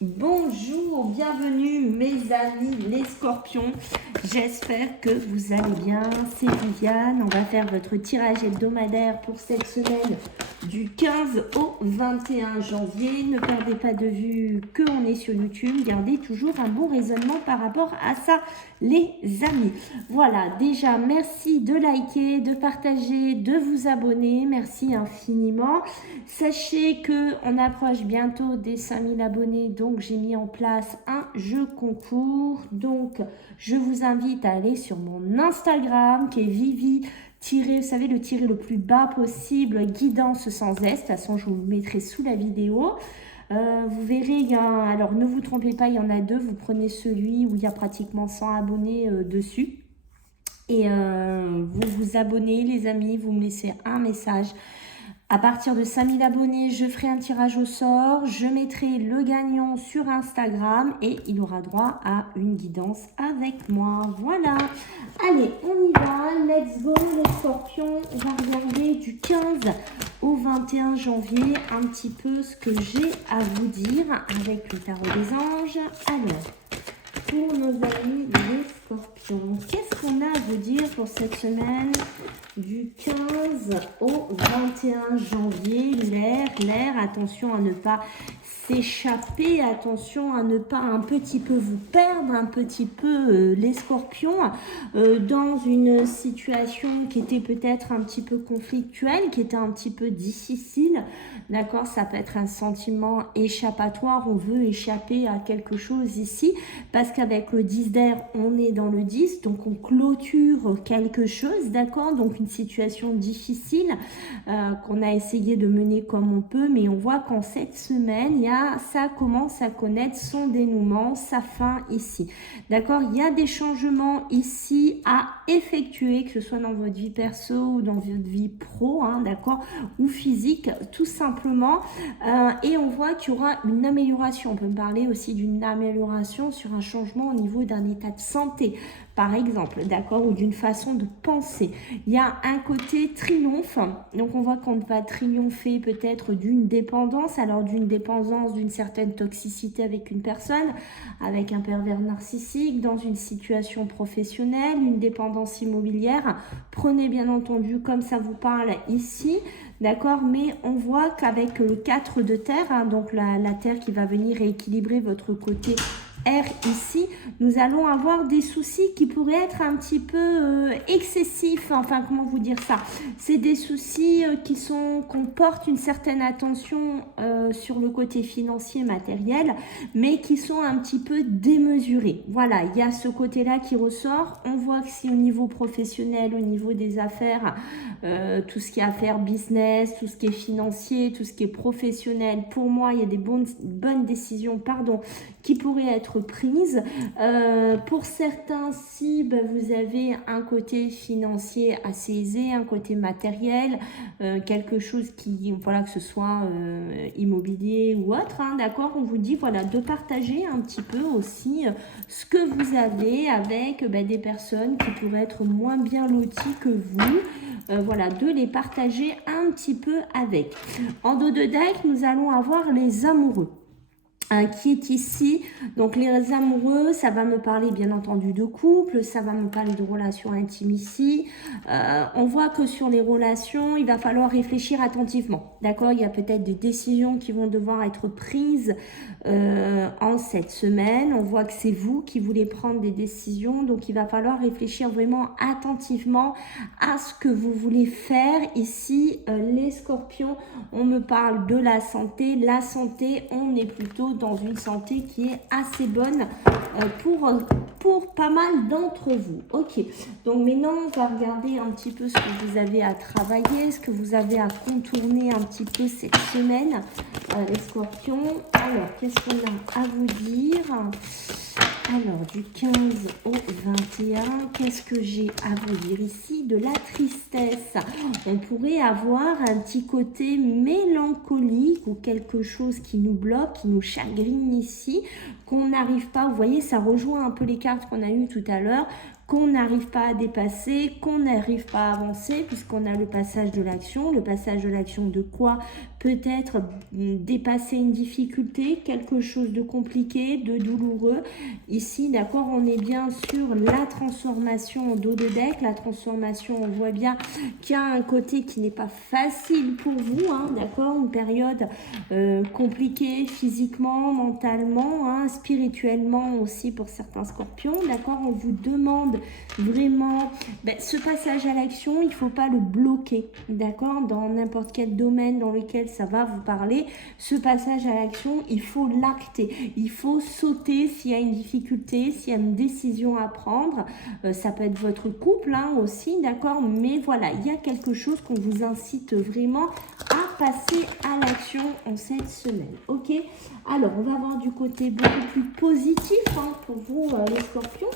Bonjour, bienvenue mes amis les scorpions, j'espère que vous allez bien, c'est Viviane, on va faire votre tirage hebdomadaire pour cette semaine du 15 au 21 janvier, ne perdez pas de vue qu'on est sur YouTube, gardez toujours un bon raisonnement par rapport à ça les amis. Voilà, déjà merci de liker, de partager, de vous abonner, merci infiniment. Sachez que on approche bientôt des 5000 abonnés, donc j'ai mis en place un jeu concours. Donc je vous invite à aller sur mon Instagram qui est Vivi vous savez, le tirer le plus bas possible, guidance sans S. De toute façon, je vous le mettrai sous la vidéo. Vous verrez, alors ne vous trompez pas, il y en a deux. Vous prenez celui où il y a pratiquement 100 abonnés dessus. Et vous vous abonnez, les amis, vous me laissez un message. À partir de 5000 abonnés, je ferai un tirage au sort. Je mettrai le gagnant sur Instagram et il aura droit à une guidance avec moi. Voilà. Allez, on y va. Let's go, les scorpions. On va regarder du 15 au 21 janvier un petit peu ce que j'ai à vous dire avec le tarot des anges. Alors, pour nos amis les scorpions, qu'est-ce qu'on a à vous dire pour cette semaine du 15 au 21 janvier? L'air, attention à ne pas s'échapper, attention à ne pas un petit peu vous perdre, un petit peu les scorpions, dans une situation qui était peut-être un petit peu conflictuelle, qui était un petit peu difficile, d'accord? Ça peut être un sentiment échappatoire, on veut échapper à quelque chose ici, parce qu'avec le 10 d'air, on est dans le 10, donc on clôture quelque chose, d'accord? Donc une situation difficile qu'on a essayé de mener comme on peut, mais on voit qu'en cette semaine, ça commence à connaître son dénouement, sa fin ici. D'accord? Il y a des changements ici à effectuer, que ce soit dans votre vie perso ou dans votre vie pro, hein, d'accord? Ou physique, tout simplement. Et on voit qu'il y aura une amélioration. On peut parler aussi d'une amélioration sur un changement au niveau d'un état de santé, par exemple, d'accord, ou d'une façon de penser. Il y a un côté triomphe, donc on voit qu'on va triompher peut-être d'une dépendance, alors d'une dépendance, d'une certaine toxicité avec une personne, avec un pervers narcissique, dans une situation professionnelle, une dépendance immobilière. Prenez bien entendu comme ça vous parle ici, d'accord, mais on voit qu'avec le 4 de terre, hein, donc la terre qui va venir rééquilibrer votre côté R ici, nous allons avoir des soucis qui pourraient être un petit peu excessifs, enfin comment vous dire ça, c'est des soucis qu'on porte une certaine attention sur le côté financier, matériel, mais qui sont un petit peu démesurés. Voilà, il y a ce côté-là qui ressort. On voit que si au niveau professionnel, au niveau des affaires, tout ce qui est affaires business, tout ce qui est financier, tout ce qui est professionnel, pour moi, il y a des bonnes décisions, qui pourraient être prises. Pour certains, si vous avez un côté financier assez aisé, un côté matériel, quelque chose qui, voilà, que ce soit immobilier ou autre, hein, d'accord, on vous dit, voilà, de partager un petit peu aussi ce que vous avez avec des personnes qui pourraient être moins bien loties que vous. Voilà, de les partager un petit peu avec. En dos de deck, nous allons avoir les amoureux qui est ici. Donc les amoureux, ça va me parler bien entendu de couple, ça va me parler de relations intimes ici. On voit que sur les relations, il va falloir réfléchir attentivement. D'accord? Il y a peut-être des décisions qui vont devoir être prises en cette semaine. On voit que c'est vous qui voulez prendre des décisions, donc il va falloir réfléchir vraiment attentivement à ce que vous voulez faire ici. Les scorpions, on me parle de la santé. La santé, on est plutôt dans une santé qui est assez bonne pour pas mal d'entre vous. Ok, donc maintenant on va regarder un petit peu ce que vous avez à travailler, ce que vous avez à contourner un petit peu cette semaine, les scorpions. Alors, qu'est-ce qu'on a à vous dire? Alors, du 15 au 21, qu'est-ce que j'ai à vous dire ici? De la tristesse. On pourrait avoir un petit côté mélancolique ou quelque chose qui nous bloque, qui nous chagrine ici, qu'on n'arrive pas. Vous voyez, ça rejoint un peu les cartes qu'on a eues tout à l'heure, qu'on n'arrive pas à dépasser, qu'on n'arrive pas à avancer, puisqu'on a le passage de l'action. Le passage de l'action de quoi? Peut-être dépasser une difficulté, quelque chose de compliqué, de douloureux. Ici, d'accord, on est bien sur la transformation en dos de deck. La transformation, on voit bien qu'il y a un côté qui n'est pas facile pour vous, hein, d'accord, une période compliquée physiquement, mentalement, hein, spirituellement aussi pour certains scorpions, d'accord. On vous demande vraiment ce passage à l'action, il ne faut pas le bloquer, d'accord, dans n'importe quel domaine dans lequel ça va vous parler. Ce passage à l'action, il faut l'acter, il faut sauter s'il y a une difficulté, s'il y a une décision à prendre. Ça peut être votre couple, hein, aussi, d'accord, mais voilà, il y a quelque chose qu'on vous incite vraiment à passer à l'action en cette semaine. Ok, alors on va voir du côté beaucoup plus positif, hein, pour vous, les scorpions.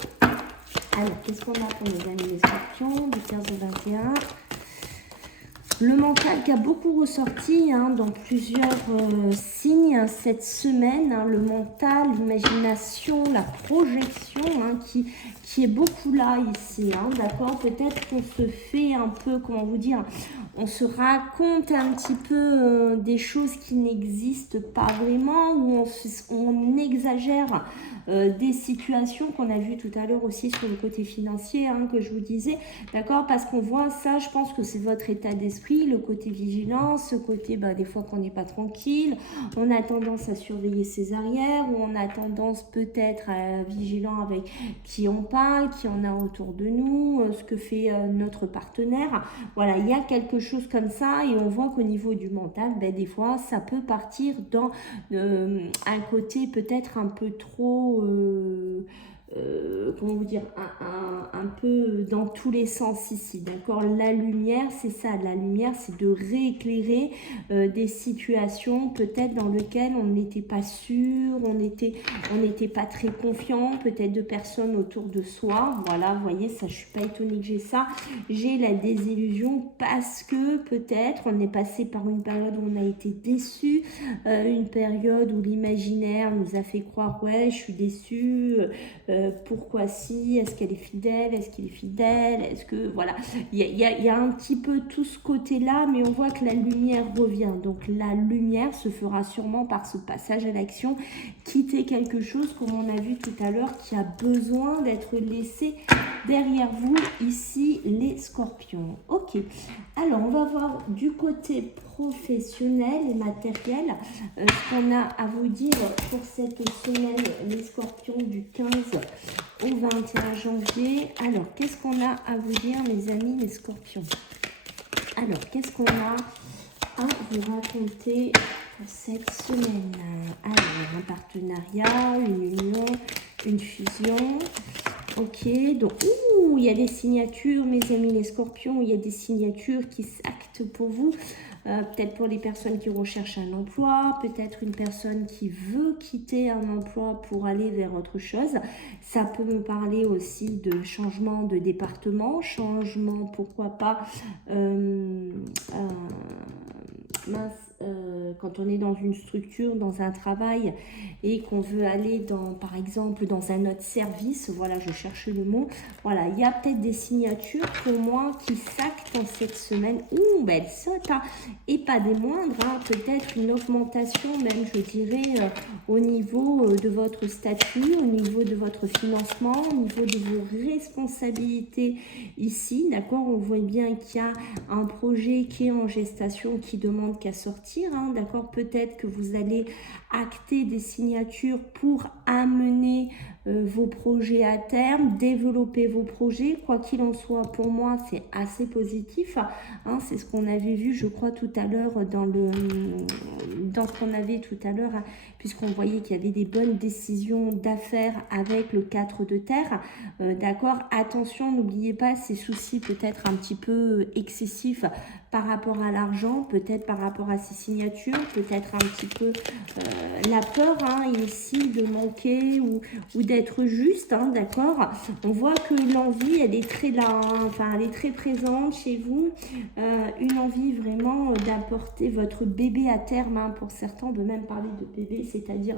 Alors, qu'est-ce qu'on a pour les amis les scorpions du 15 au 21? Le mental qui a beaucoup ressorti, hein, dans plusieurs signes cette semaine, hein, le mental, l'imagination, la projection, hein, qui est beaucoup là ici, hein, d'accord. Peut-être qu'on se fait un peu, comment vous dire, on se raconte un petit peu des choses qui n'existent pas vraiment, ou on exagère des situations qu'on a vues tout à l'heure aussi sur le côté financier, hein, que je vous disais, d'accord, parce qu'on voit ça, je pense que c'est votre état d'esprit, le côté vigilance, ce côté, des fois qu'on n'est pas tranquille, on a tendance à surveiller ses arrières, ou on a tendance peut-être à être vigilant avec qui on parle, qui on a autour de nous, ce que fait notre partenaire. Voilà, il y a quelque chose comme ça, et on voit qu'au niveau du mental, des fois, ça peut partir dans un côté peut-être un peu trop comment vous dire, un peu dans tous les sens ici, d'accord. La lumière, c'est ça, la lumière, c'est de rééclairer des situations peut-être dans lesquelles on n'était pas sûr, on n'était pas très confiant, peut-être de personnes autour de soi. Voilà, vous voyez, ça, je suis pas étonnée que j'ai ça. J'ai la désillusion parce que peut-être on est passé par une période où on a été déçu, une période où l'imaginaire nous a fait croire, ouais, je suis déçue, pourquoi si, est-ce qu'elle est fidèle, est-ce qu'il est fidèle, est-ce que, voilà, il y a un petit peu tout ce côté-là, mais on voit que la lumière revient. Donc la lumière se fera sûrement par ce passage à l'action, quitter quelque chose, comme on a vu tout à l'heure, qui a besoin d'être laissé derrière vous, ici, les scorpions. Ok, alors on va voir du côté professionnel et matériel ce qu'on a à vous dire pour cette semaine, les scorpions, du 15 au 21 janvier. Alors, qu'est-ce qu'on a à vous dire, mes amis, les scorpions? Alors, qu'est-ce qu'on a à vous raconter pour cette semaine? Alors, un partenariat, une union, une fusion. Ok, donc, il y a des signatures, mes amis les scorpions, il y a des signatures qui s'actent pour vous. Peut-être pour les personnes qui recherchent un emploi, peut-être une personne qui veut quitter un emploi pour aller vers autre chose. Ça peut me parler aussi de changement de département, changement, pourquoi pas, quand on est dans une structure, dans un travail et qu'on veut aller dans, par exemple, dans un autre service, voilà, je cherche le mot, voilà, il y a peut-être des signatures pour moi qui s'actent en cette semaine. Elle saute, hein, et pas des moindres, hein, peut-être une augmentation même, je dirais, au niveau de votre statut, au niveau de votre financement, au niveau de vos responsabilités ici, d'accord. On voit bien qu'il y a un projet qui est en gestation, qui demande qu'à sortir, hein, d'accord. Peut-être que vous allez acter des signatures pour amener vos projets à terme, développer vos projets. Quoi qu'il en soit, pour moi, c'est assez positif, hein, c'est ce qu'on avait vu, je crois, tout à l'heure dans ce qu'on avait tout à l'heure, hein, puisqu'on voyait qu'il y avait des bonnes décisions d'affaires avec le 4 de terre, d'accord. Attention, n'oubliez pas ces soucis peut-être un petit peu excessifs par rapport à l'argent, peut-être par rapport à ces signatures, peut-être un petit peu la peur, hein, ici, de manquer ou d'être juste, hein, d'accord. On voit que l'envie, elle est très là, hein, enfin, elle est très présente chez vous, une envie vraiment d'apporter votre bébé à terme, hein. Pour certains, on peut même parler de bébé, c'est-à-dire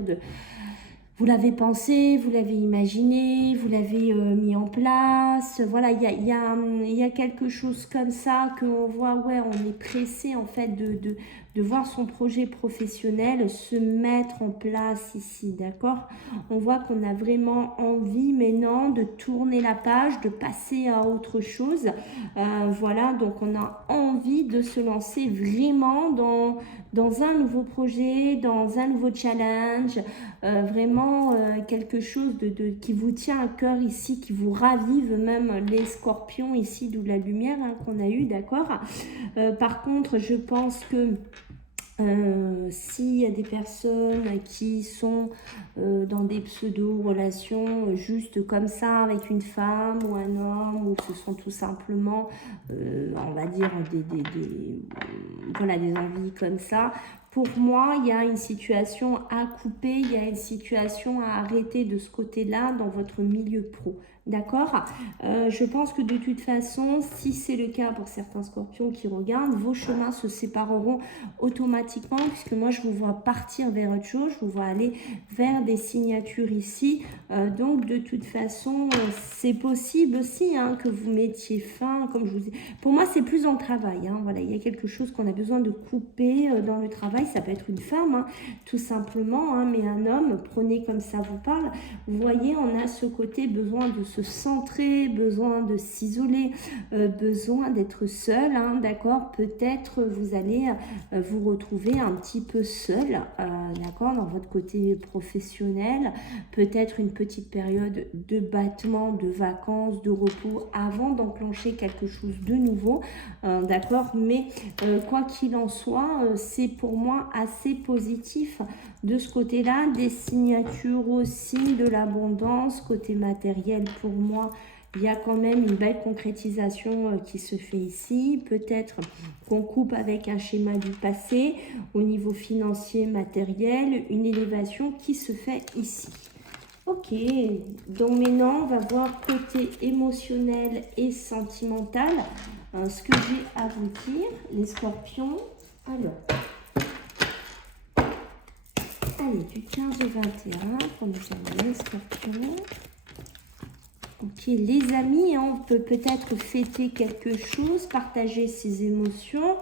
vous l'avez pensé, vous l'avez imaginé, vous l'avez mis en place. Voilà, il y a quelque chose comme ça qu'on voit, ouais, on est pressé en fait de voir son projet professionnel se mettre en place ici, d'accord? On voit qu'on a vraiment envie maintenant de tourner la page, de passer à autre chose. Voilà, donc on a envie de se lancer vraiment dans un nouveau projet, dans un nouveau challenge, vraiment quelque chose qui vous tient à cœur ici, qui vous ravive même les scorpions ici, d'où la lumière hein, qu'on a eue, d'accord. Par contre, je pense que s'il y a des personnes qui sont dans des pseudo-relations juste comme ça avec une femme ou un homme, ou ce sont tout simplement, on va dire, voilà, des envies comme ça, pour moi, il y a une situation à couper, il y a une situation à arrêter de ce côté-là dans votre milieu pro. D'accord. Je pense que de toute façon, si c'est le cas pour certains scorpions qui regardent, vos chemins se sépareront automatiquement, puisque moi je vous vois partir vers autre chose, je vous vois aller vers des signatures ici. Donc de toute façon, c'est possible aussi hein, que vous mettiez fin, comme je vous dis. Pour moi, c'est plus dans le travail. Hein, voilà, il y a quelque chose qu'on a besoin de couper dans le travail. Ça peut être une femme, hein, tout simplement, hein, mais un homme, prenez comme ça vous parle. Vous voyez, on a ce côté besoin de se centrer, besoin de s'isoler, besoin d'être seul, hein, d'accord. Peut-être vous allez vous retrouver un petit peu seul, d'accord, dans votre côté professionnel. Peut-être une petite période de battement, de vacances, de repos avant d'enclencher quelque chose de nouveau, d'accord. Mais quoi qu'il en soit, c'est pour moi assez positif de ce côté-là. Des signatures aussi, de l'abondance, côté matériel pour moi. Il y a quand même une belle concrétisation qui se fait ici. Peut-être qu'on coupe avec un schéma du passé. Au niveau financier, matériel, une élévation qui se fait ici. Ok, donc maintenant on va voir côté émotionnel et sentimental. Ce que j'ai à vous dire, les scorpions. Alors, allez, du 15 au 21, pour nous amener les scorpions. Ok, les amis, on peut peut-être fêter quelque chose, partager ses émotions.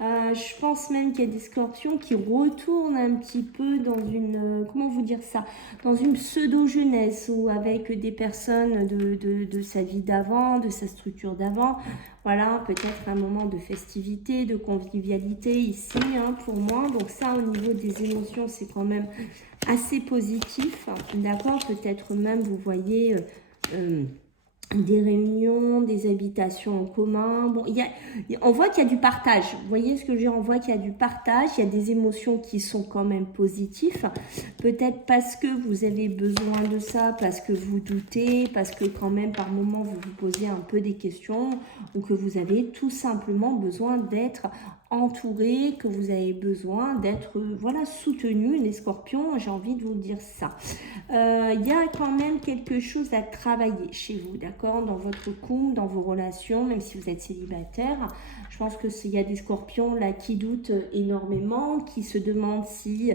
Je pense même qu'il y a des scorpions qui retournent un petit peu dans une, comment vous dire ça, dans une pseudo-jeunesse ou avec des personnes de sa vie d'avant, de sa structure d'avant. Voilà, peut-être un moment de festivité, de convivialité ici hein, pour moi. Donc ça, au niveau des émotions, c'est quand même assez positif. D'accord, peut-être même, vous voyez... des réunions, des habitations en commun. Bon, on voit qu'il y a du partage. Vous voyez ce que je veux dire? On voit qu'il y a du partage, il y a des émotions qui sont quand même positives. Peut-être parce que vous avez besoin de ça, parce que vous doutez, parce que quand même par moment vous vous posez un peu des questions ou que vous avez tout simplement besoin d'être entouré, que vous avez besoin d'être voilà, soutenu, les scorpions, j'ai envie de vous dire ça. Il y a quand même quelque chose à travailler chez vous, d'accord, dans votre couple, dans vos relations, même si vous êtes célibataire. Je pense qu'il y a des scorpions là qui doutent énormément, qui se demandent si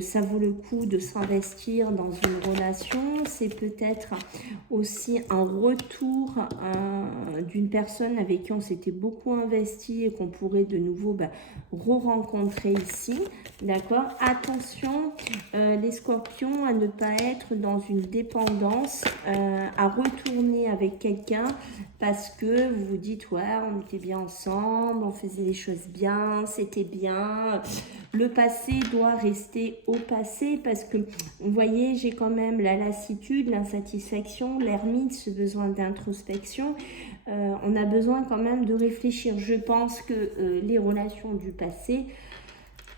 ça vaut le coup de s'investir dans une relation. C'est peut-être aussi un retour d'une personne avec qui on s'était beaucoup investi et qu'on pourrait de nouveau re-rencontrer ici, d'accord. Attention les scorpions à ne pas être dans une dépendance, à retourner avec quelqu'un parce que vous vous dites ouais on était bien ensemble, on faisait les choses bien, c'était bien. Le passé doit rester au passé parce que vous voyez j'ai quand même la lassitude, l'insatisfaction, l'ermite, ce besoin d'introspection. On a besoin quand même de réfléchir. Je pense que les relations du passé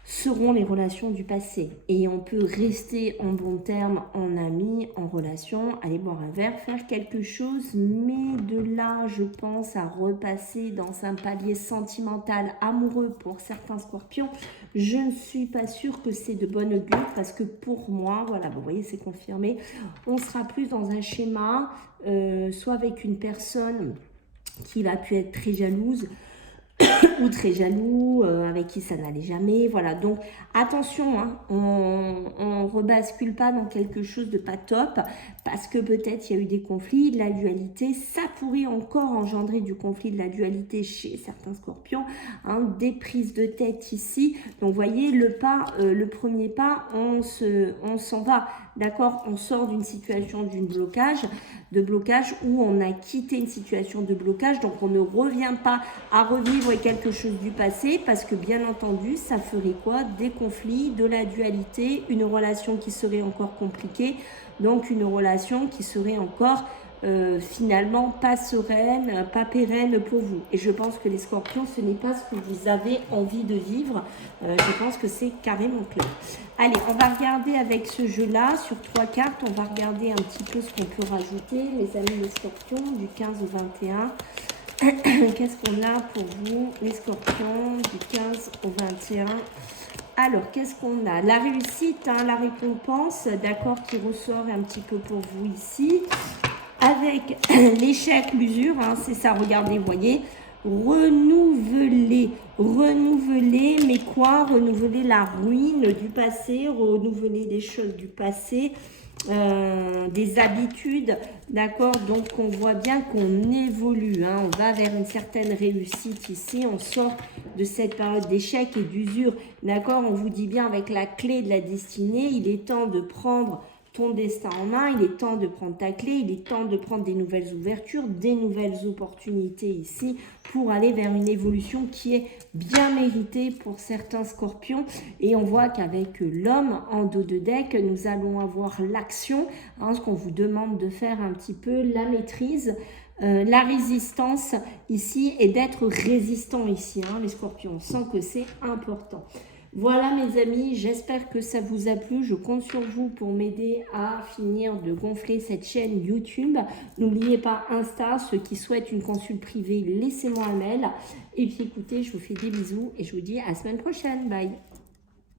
seront les relations du passé. Et on peut rester en bon terme, en ami, en relation, aller boire un verre, faire quelque chose. Mais de là, je pense à repasser dans un palier sentimental, amoureux pour certains scorpions. Je ne suis pas sûre que c'est de bonne augure parce que pour moi, voilà, vous voyez, c'est confirmé. On sera plus dans un schéma, soit avec une personne qui va pu être très jalouse, ou très jaloux, avec qui ça n'allait jamais, voilà. Donc attention, hein, on rebascule pas dans quelque chose de pas top, parce que peut-être il y a eu des conflits, de la dualité, ça pourrait encore engendrer du conflit, de la dualité chez certains scorpions, hein, des prises de tête ici. Donc vous voyez, le premier pas, on s'en va, d'accord, on sort d'une situation de blocage où on a quitté une situation de blocage, donc on ne revient pas à revivre quelque chose du passé, parce que bien entendu ça ferait quoi? Des conflits, de la dualité, une relation qui serait encore compliquée, donc une relation qui serait encore finalement pas sereine, pas pérenne pour vous. Et je pense que les scorpions, ce n'est pas ce que vous avez envie de vivre. Je pense que c'est carrément clair. Allez, on va regarder avec ce jeu-là, sur 3 cartes, on va regarder un petit peu ce qu'on peut rajouter, les amis les scorpions, du 15 au 21. Qu'est-ce qu'on a pour vous, les scorpions, du 15 au 21? Alors, qu'est-ce qu'on a? La réussite, hein, la récompense, d'accord, qui ressort un petit peu pour vous ici. Avec l'échec, l'usure, hein, c'est ça, regardez, vous voyez. Renouveler, mais quoi? Renouveler la ruine du passé, renouveler des choses du passé, des habitudes, d'accord? Donc on voit bien qu'on évolue, hein, on va vers une certaine réussite ici, on sort de cette période d'échec et d'usure, d'accord? On vous dit bien avec la clé de la destinée, il est temps de prendre ton destin en main, il est temps de prendre ta clé, il est temps de prendre des nouvelles ouvertures, des nouvelles opportunités ici pour aller vers une évolution qui est bien méritée pour certains scorpions. Et on voit qu'avec l'homme en dos de deck, nous allons avoir l'action, hein, ce qu'on vous demande de faire un petit peu, la maîtrise, la résistance ici et d'être résistant ici, hein, les scorpions. On sent que c'est important. Voilà mes amis, j'espère que ça vous a plu. Je compte sur vous pour m'aider à finir de gonfler cette chaîne YouTube. N'oubliez pas Insta, ceux qui souhaitent une consulte privée, laissez-moi un mail. Et puis écoutez, je vous fais des bisous et je vous dis à la semaine prochaine. Bye.